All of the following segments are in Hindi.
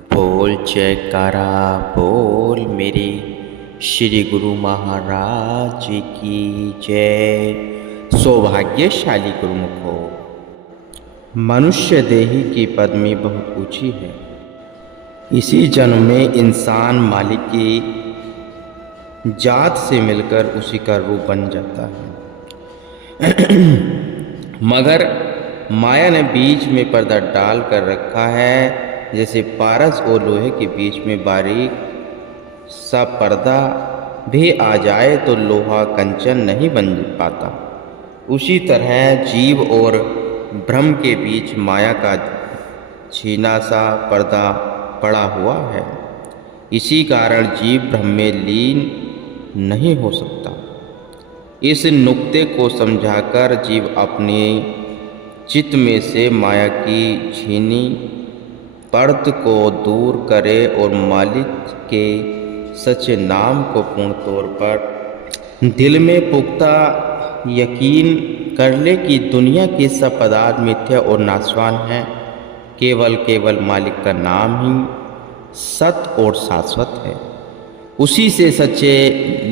बोल जयकारा बोल मेरे श्री गुरु महाराज की जय। सौभाग्यशाली गुरुमुख हो। मनुष्य देही की पदवी बहुत ऊंची है। इसी जन्म में इंसान मालिक की जात से मिलकर उसी का रूप बन जाता है। मगर माया ने बीच में पर्दा डाल कर रखा है। जैसे पारस और लोहे के बीच में बारीक सा पर्दा भी आ जाए तो लोहा कंचन नहीं बन पाता, उसी तरह जीव और ब्रह्म के बीच माया का छीना सा पर्दा पड़ा हुआ है। इसी कारण जीव ब्रह्म में लीन नहीं हो सकता। इस नुक्ते को समझाकर जीव अपने चित्त में से माया की छीनी पर्द को दूर करे और मालिक के सच्चे नाम को पूर्ण तौर पर दिल में पुख्ता यकीन कर ले कि दुनिया के सब पदार्थ मिथ्या और नाशवान हैं। केवल मालिक का नाम ही सत्य और शाश्वत है। उसी से सच्चे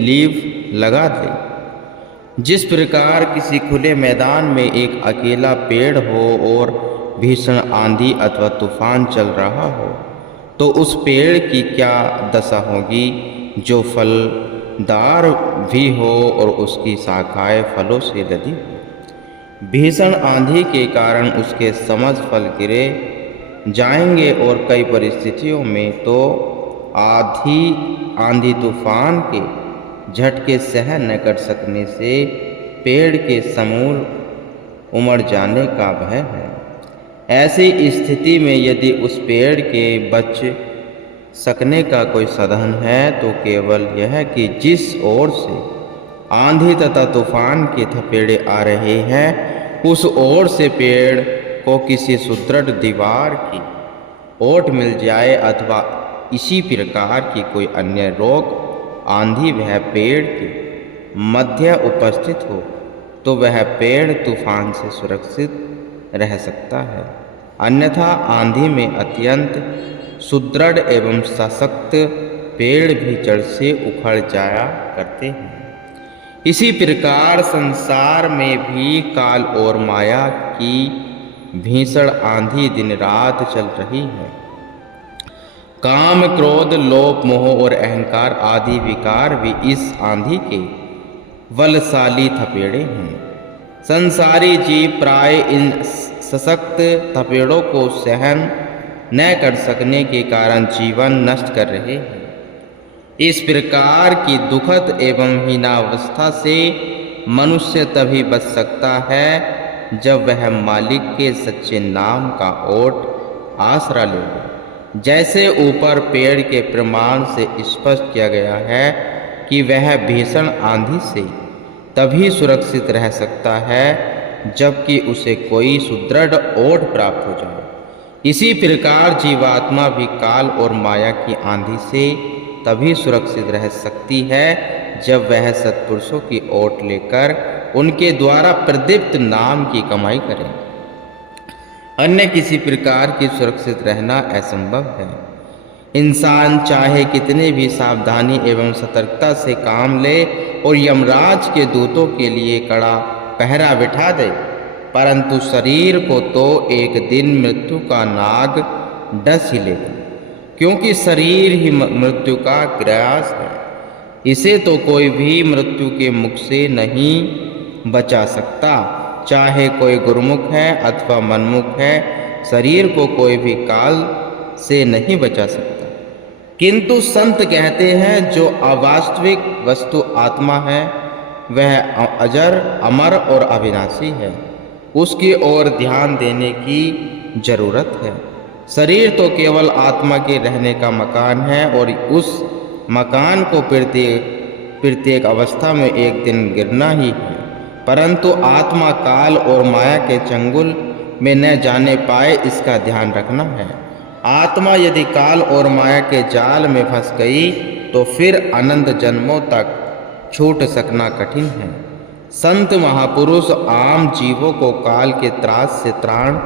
लीव लगा दे। जिस प्रकार किसी खुले मैदान में एक अकेला पेड़ हो और भीषण आंधी अथवा तूफान चल रहा हो, तो उस पेड़ की क्या दशा होगी जो फलदार भी हो और उसकी शाखाएं फलों से लदी हो। भीषण आंधी के कारण उसके समस्त फल गिरे जाएंगे और कई परिस्थितियों में तो आंधी तूफान के झटके सहन न कर सकने से पेड़ के समूल उमड़ जाने का भय है। ऐसी स्थिति में यदि उस पेड़ के बच सकने का कोई साधन है तो केवल यह कि जिस ओर से आंधी तथा तूफान के थपेड़े आ रहे हैं, उस ओर से पेड़ को किसी सुदृढ़ दीवार की ओट मिल जाए अथवा इसी प्रकार की कोई अन्य रोग आंधी वह पेड़ के मध्य उपस्थित हो, तो वह पेड़ तूफान से सुरक्षित रह सकता है। अन्यथा आंधी में अत्यंत सुदृढ़ एवं सशक्त पेड़ भी जड़ से उखड़ जाया करते हैं। इसी प्रकार संसार में भी काल और माया की भीषण आंधी दिन रात चल रही है। काम, क्रोध, लोभ, मोह और अहंकार आदि विकार भी इस आंधी के बलशाली थपेड़े हैं। संसारी जीव प्राय इन सशक्त थपेड़ों को सहन न कर सकने के कारण जीवन नष्ट कर रहे हैं। इस प्रकार की दुखद एवं हीनावस्था से मनुष्य तभी बच सकता है जब वह मालिक के सच्चे नाम का ओट आसरा ले। जैसे ऊपर पेड़ के प्रमाण से स्पष्ट किया गया है कि वह भीषण आंधी से तभी सुरक्षित रह सकता है जबकि उसे कोई सुदृढ़ ओट प्राप्त हो जाए। इसी प्रकार जीवात्मा भी काल और माया की आंधी से तभी सुरक्षित रह सकती है जब वह सत्पुरुषों की ओट लेकर उनके द्वारा प्रदीप्त नाम की कमाई करे। अन्य किसी प्रकार की सुरक्षित रहना असंभव है। इंसान चाहे कितने भी सावधानी एवं सतर्कता से काम ले और यमराज के दूतों के लिए कड़ा पहरा बिठा दे, परंतु शरीर को तो एक दिन मृत्यु का नाग डस ही लेगा, क्योंकि शरीर ही मृत्यु का ग्रास है। इसे तो कोई भी मृत्यु के मुख से नहीं बचा सकता, चाहे कोई गुरुमुख है अथवा मनमुख है। शरीर को कोई भी काल से नहीं बचा सकता। किंतु संत कहते हैं जो अवास्तविक वस्तु आत्मा है वह अजर, अमर और अविनाशी है। उसकी ओर ध्यान देने की जरूरत है। शरीर तो केवल आत्मा के रहने का मकान है और उस मकान को प्रत्येक अवस्था में एक दिन गिरना ही है। परंतु आत्मा काल और माया के चंगुल में न जाने पाए, इसका ध्यान रखना है। आत्मा यदि काल और माया के जाल में फंस गई तो फिर अनंत जन्मों तक छूट सकना कठिन है। संत महापुरुष आम जीवों को काल के त्रास से त्राण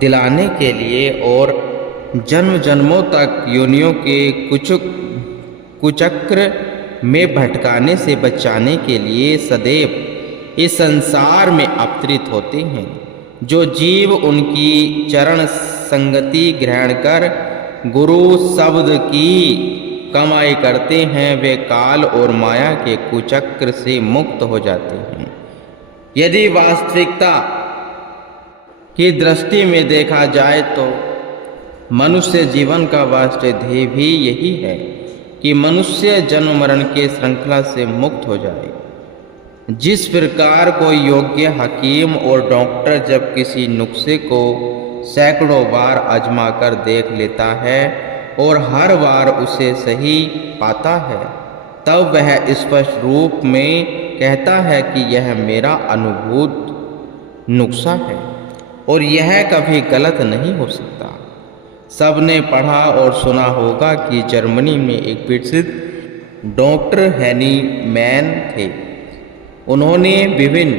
दिलाने के लिए और जन्म जन्मों तक योनियों के कुचक्र में भटकाने से बचाने के लिए सदैव इस संसार में अवतरित होते हैं। जो जीव उनकी चरण संगति ग्रहण कर गुरु शब्द की कमाई करते हैं, वे काल और माया के कुचक्र से मुक्त हो जाते हैं। यदि वास्तविकता की दृष्टि में देखा जाए तो मनुष्य जीवन का वास्तविक ध्येय भी यही है कि मनुष्य जन्म मरण के श्रृंखला से मुक्त हो जाए। जिस प्रकार कोई योग्य हकीम और डॉक्टर जब किसी नुस्खे को सैकड़ों बार आजमा कर देख लेता है और हर बार उसे सही पाता है, तब वह स्पष्ट रूप में कहता है कि यह मेरा अनुभूत नुस्खा है और यह कभी गलत नहीं हो सकता। सबने पढ़ा और सुना होगा कि जर्मनी में एक प्रसिद्ध डॉक्टर हैनीमैन थे। उन्होंने विभिन्न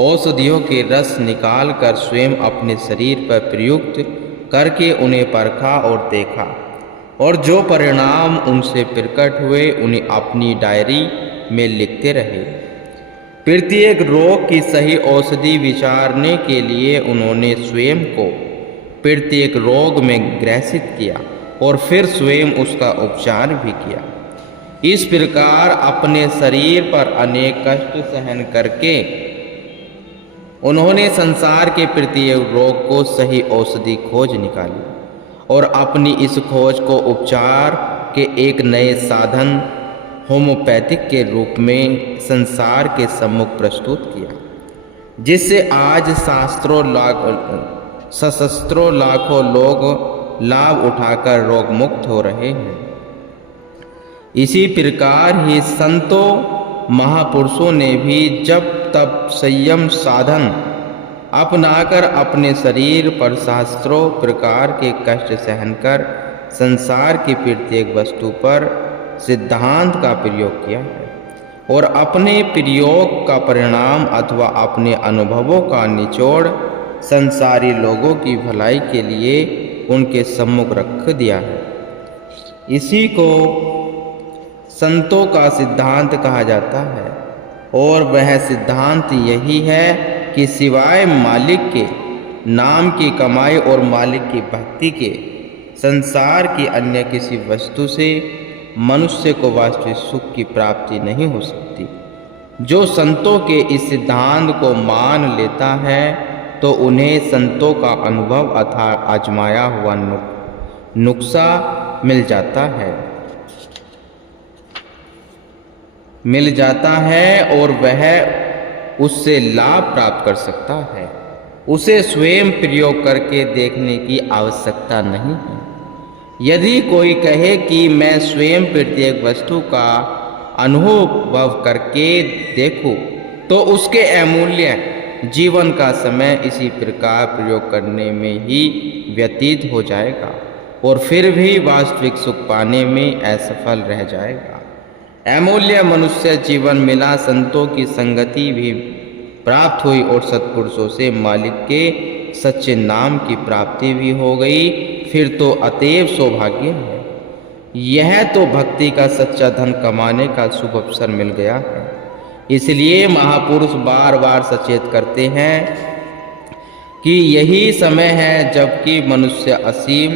औषधियों के रस निकालकर स्वयं अपने शरीर पर प्रयुक्त करके उन्हें परखा और देखा, और जो परिणाम उनसे प्रकट हुए उन्हें अपनी डायरी में लिखते रहे। प्रत्येक रोग की सही औषधि विचारने के लिए उन्होंने स्वयं को प्रत्येक रोग में ग्रसित किया और फिर स्वयं उसका उपचार भी किया। इस प्रकार अपने शरीर पर अनेक कष्ट सहन करके उन्होंने संसार के प्रत्येक रोग को सही औषधि खोज निकाली और अपनी इस खोज को उपचार के एक नए साधन होम्योपैथिक के रूप में संसार के सम्मुख प्रस्तुत किया, जिससे आज सशस्त्रों लाखों लोग लाभ उठाकर रोग मुक्त हो रहे हैं। इसी प्रकार ही संतों महापुरुषों ने भी जब तब संयम साधन अपनाकर अपने शरीर पर सहस्त्रों प्रकार के कष्ट सहन कर संसार की प्रत्येक वस्तु पर सिद्धांत का प्रयोग किया है और अपने प्रयोग का परिणाम अथवा अपने अनुभवों का निचोड़ संसारी लोगों की भलाई के लिए उनके सम्मुख रख दिया है। इसी को संतों का सिद्धांत कहा जाता है और वह सिद्धांत यही है कि सिवाय मालिक के नाम की कमाई और मालिक की भक्ति के संसार की अन्य किसी वस्तु से मनुष्य को वास्तविक सुख की प्राप्ति नहीं हो सकती। जो संतों के इस सिद्धांत को मान लेता है तो उन्हें संतों का अनुभव अर्थात आजमाया हुआ नुस्खा मिल जाता है और वह उससे लाभ प्राप्त कर सकता है। उसे स्वयं प्रयोग करके देखने की आवश्यकता नहीं है। यदि कोई कहे कि मैं स्वयं प्रत्येक वस्तु का अनुभव करके देखूं, तो उसके अमूल्य जीवन का समय इसी प्रकार प्रयोग करने में ही व्यतीत हो जाएगा और फिर भी वास्तविक सुख पाने में असफल रह जाएगा। अमूल्य मनुष्य जीवन मिला, संतों की संगति भी प्राप्त हुई और सत्पुरुषों से मालिक के सच्चे नाम की प्राप्ति भी हो गई, फिर तो अतएव सौभाग्य है। यह तो भक्ति का सच्चा धन कमाने का शुभ अवसर मिल गया है। इसलिए महापुरुष बार बार सचेत करते हैं कि यही समय है जबकि मनुष्य असीम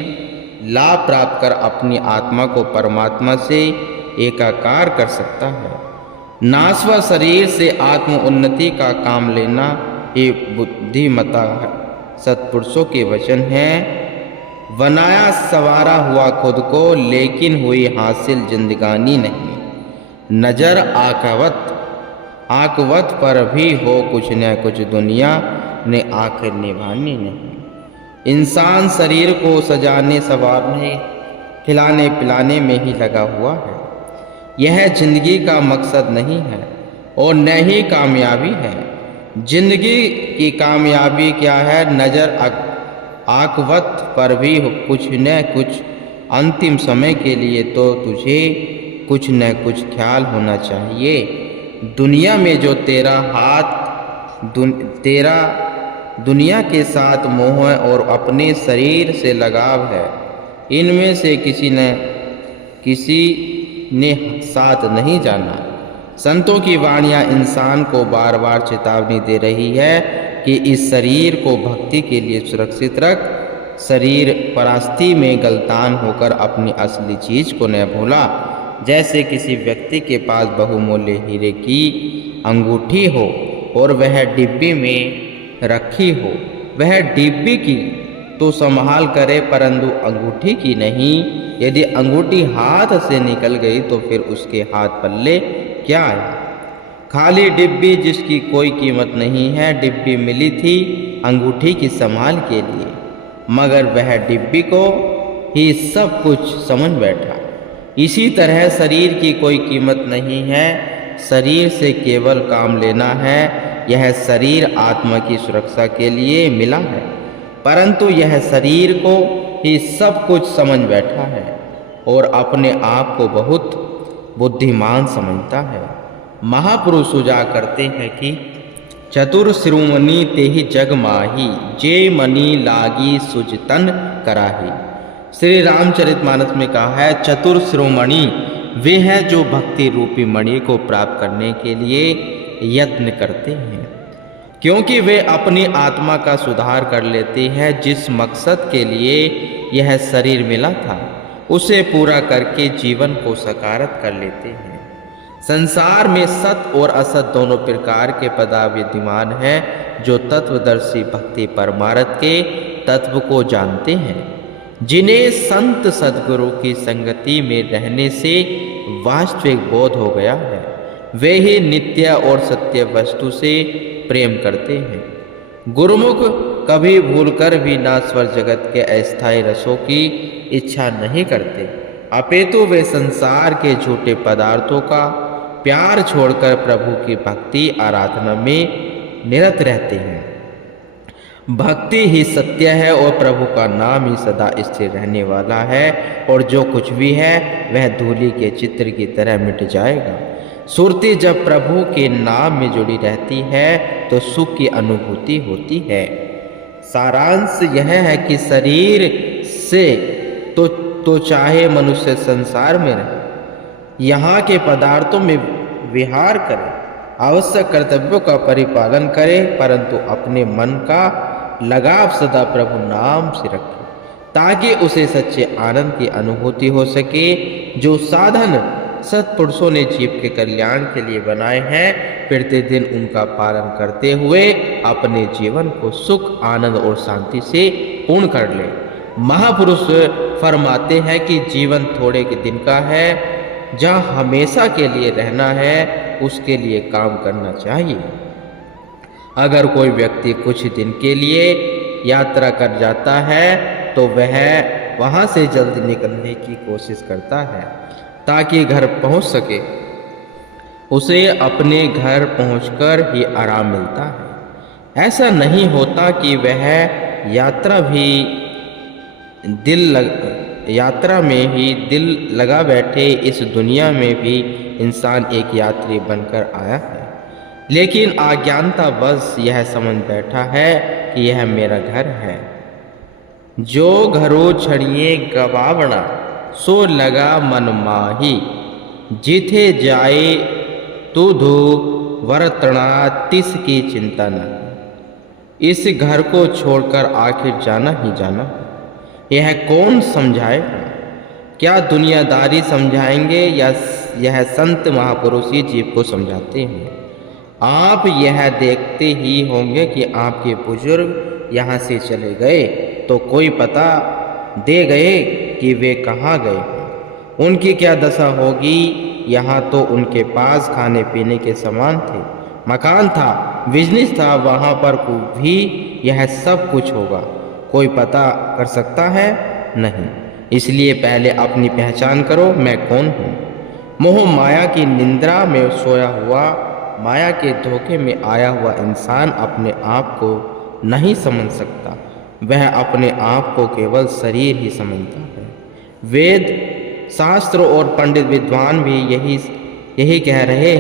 लाभ प्राप्त कर अपनी आत्मा को परमात्मा से एकाकार कर सकता है। नाश्वर शरीर से आत्म उन्नति का काम लेना ये बुद्धिमता सत्पुरुषों के वचन हैं। बनाया सवारा हुआ खुद को, लेकिन हुई हासिल जिंदगानी नहीं। नजर आकवत पर भी हो कुछ न कुछ, दुनिया ने आखिर निभानी नहीं। इंसान शरीर को सजाने संवारने खिलाने पिलाने में ही लगा हुआ है। यह जिंदगी का मकसद नहीं है और न ही कामयाबी है। जिंदगी की कामयाबी क्या है? नजर आकवत पर भी कुछ न कुछ अंतिम समय के लिए तो तुझे कुछ न कुछ ख्याल होना चाहिए। दुनिया में जो तेरा दुनिया के साथ मोह और अपने शरीर से लगाव है, इनमें से किसी ने साथ नहीं जाना। संतों की वाणियाँ इंसान को बार बार चेतावनी दे रही है कि इस शरीर को भक्ति के लिए सुरक्षित रख, शरीर परास्ती में गलतान होकर अपनी असली चीज को न भूला। जैसे किसी व्यक्ति के पास बहुमूल्य हीरे की अंगूठी हो और वह डिब्बी में रखी हो, वह डिब्बी की तो संभाल करे परंतु अंगूठी की नहीं। यदि अंगूठी हाथ से निकल गई तो फिर उसके हाथ पल्ले क्या है? खाली डिब्बी जिसकी कोई कीमत नहीं है। डिब्बी मिली थी अंगूठी की संभाल के लिए, मगर वह डिब्बी को ही सब कुछ समझ बैठा। इसी तरह शरीर की कोई कीमत नहीं है, शरीर से केवल काम लेना है। यह शरीर आत्मा की सुरक्षा के लिए मिला है, परंतु यह शरीर को ही सब कुछ समझ बैठा है और अपने आप को बहुत बुद्धिमान समझता है। महापुरुष सुझा करते हैं कि चतुर शिरोमणि तेहि जग माही, जे मणि लागी सुजतन कराही। श्री रामचरितमानस में कहा है, चतुर शिरोमणि वे हैं जो भक्ति रूपी मणि को प्राप्त करने के लिए यत्न करते हैं, क्योंकि वे अपनी आत्मा का सुधार कर लेते हैं। जिस मकसद के लिए यह शरीर मिला था उसे पूरा करके जीवन को साकारत कर लेते हैं। संसार में सत और असत दोनों प्रकार के पदार्थ विद्यमान हैं, जो तत्वदर्शी भक्ति परमार्थ के तत्व को जानते हैं, जिन्हें संत सद्गुरु की संगति में रहने से वास्तविक बोध हो गया है, वे ही नित्य और सत्य वस्तु से प्रेम करते हैं। गुरुमुख कभी भूलकर भी नाश्वर जगत के अस्थायी रसों की इच्छा नहीं करते, अपितु वे संसार के झूठे पदार्थों का प्यार छोड़कर प्रभु की भक्ति आराधना में निरत रहते हैं। भक्ति ही सत्य है और प्रभु का नाम ही सदा स्थिर रहने वाला है, और जो कुछ भी है वह धूलि के चित्र की तरह मिट जाएगा। सुरती जब प्रभु के नाम में जुड़ी रहती है तो सुख की अनुभूति होती है। सारांश यह है कि शरीर से तो चाहे मनुष्य संसार में रहे, यहाँ के पदार्थों में विहार करे, आवश्यक कर्तव्यों का परिपालन करे, परंतु अपने मन का लगाव सदा प्रभु नाम से रखे, ताकि उसे सच्चे आनंद की अनुभूति हो सके। जो साधन सत्पुरुषों ने जीव के कल्याण के लिए बनाए हैं, प्रतिदिन उनका पालन करते हुए अपने जीवन को सुख, आनंद और शांति से पूर्ण कर ले। महापुरुष फरमाते हैं कि जीवन थोड़े के दिन का है, जहाँ हमेशा के लिए रहना है उसके लिए काम करना चाहिए। अगर कोई व्यक्ति कुछ दिन के लिए यात्रा कर जाता है तो वह वहाँ से जल्दी निकलने की कोशिश करता है ताकि घर पहुँच सके। उसे अपने घर पहुंचकर ही आराम मिलता है। ऐसा नहीं होता कि वह यात्रा में ही दिल लगा बैठे। इस दुनिया में भी इंसान एक यात्री बनकर आया है, लेकिन अज्ञानता बस यह समझ बैठा है कि यह मेरा घर है। जो घरों छड़िए गवावना, सो लगा मन माही, जिथे जाए तुधु वर्तना तिस की चिंता न। इस घर को छोड़कर आखिर जाना ही जाना, यह कौन समझाएगा? क्या दुनियादारी समझाएंगे या यह संत महापुरुष ही जीव को समझाते हैं? आप यह देखते ही होंगे कि आपके बुजुर्ग यहाँ से चले गए तो कोई पता दे गए कि वे कहाँ गए हैं। उनकी क्या दशा होगी। यहाँ तो उनके पास खाने पीने के सामान थे, मकान था, बिजनेस था, वहाँ पर भी यह सब कुछ होगा। कोई पता कर सकता है? नहीं। इसलिए पहले अपनी पहचान करो, मैं कौन हूँ। मोह माया की निंद्रा में सोया हुआ, माया के धोखे में आया हुआ इंसान अपने आप को नहीं समझ सकता। वह अपने आप को केवल शरीर ही समझता है। वेद शास्त्र और पंडित विद्वान भी यही कह रहे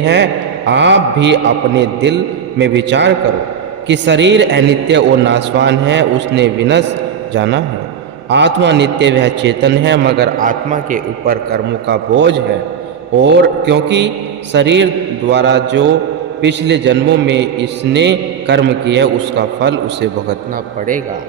हैं। आप भी अपने दिल में विचार करो कि शरीर अनित्य और नाशवान है, उसने विनश जाना है। आत्मा नित्य वह चेतन है, मगर आत्मा के ऊपर कर्मों का बोझ है, और क्योंकि शरीर द्वारा जो पिछले जन्मों में इसने कर्म किया उसका फल उसे भुगतना पड़ेगा।